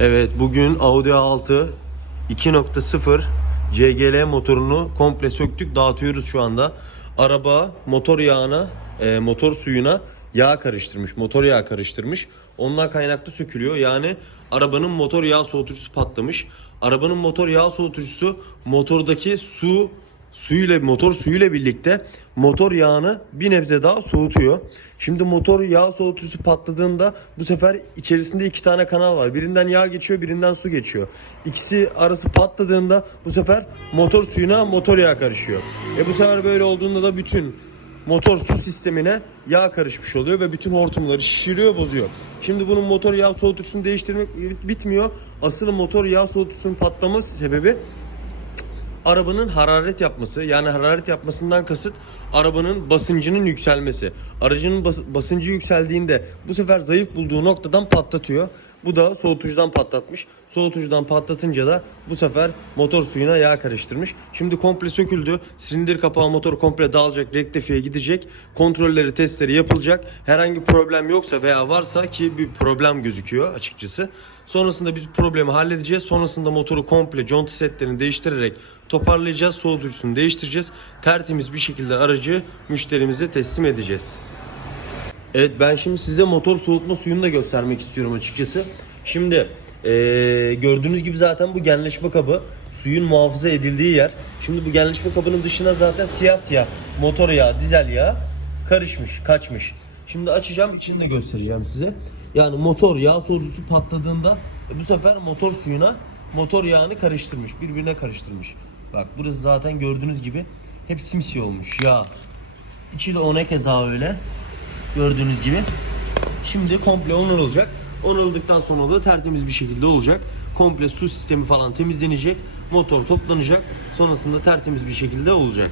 Evet bugün Audi A6 2.0 CGL motorunu komple söktük dağıtıyoruz şu anda. Araba motor yağına, e, motor suyuna yağ karıştırmış, motor yağı karıştırmış. Ondan kaynaklı sökülüyor. Yani arabanın motor yağ soğutucusu patlamış. Arabanın motor yağ soğutucusu motordaki su suyuyla motor suyuyla birlikte motor yağını bir nebze daha soğutuyor. Şimdi motor yağ soğutucusu patladığında bu sefer içerisinde iki tane kanal var. Birinden yağ geçiyor, birinden su geçiyor. İkisi arası patladığında bu sefer motor suyuna motor yağ karışıyor. E bu sefer böyle olduğunda da bütün motor su sistemine yağ karışmış oluyor ve bütün hortumları şişiriyor, bozuyor. Şimdi bunun motor yağ soğutucusunu değiştirmek bitmiyor. Asıl motor yağ soğutucusunun patlama sebebi arabanın hararet yapması yani hararet yapmasından kasıt arabanın basıncının yükselmesi. Aracının bas- basıncı yükseldiğinde bu sefer zayıf bulduğu noktadan patlatıyor. Bu da soğutucudan patlatmış. Soğutucudan patlatınca da bu sefer motor suyuna yağ karıştırmış. Şimdi komple söküldü. Silindir kapağı motor komple dağılacak, rektifiye gidecek. Kontrolleri, testleri yapılacak. Herhangi problem yoksa veya varsa ki bir problem gözüküyor açıkçası. Sonrasında biz problemi halledeceğiz. Sonrasında motoru komple conta setlerini değiştirerek toparlayacağız. Soğutucusunu değiştireceğiz. Tertemiz bir şekilde aracı müşterimize teslim edeceğiz. Evet ben şimdi size motor soğutma suyunu da göstermek istiyorum açıkçası. Şimdi eee, gördüğünüz gibi zaten bu genleşme kabı suyun muhafaza edildiği yer. Şimdi bu genleşme kabının dışına zaten siyah siyah motor yağı, dizel yağı karışmış, kaçmış. Şimdi açacağım içini de göstereceğim size. Yani motor yağ sorusu patladığında e, bu sefer motor suyuna motor yağını karıştırmış, birbirine karıştırmış. Bak burası zaten gördüğünüz gibi hep simsiyah olmuş yağ. İçi de ona keza öyle. Gördüğünüz gibi. Şimdi komple onarılacak. Onarıldıktan sonra da tertemiz bir şekilde olacak. Komple su sistemi falan temizlenecek. Motor toplanacak. Sonrasında tertemiz bir şekilde olacak.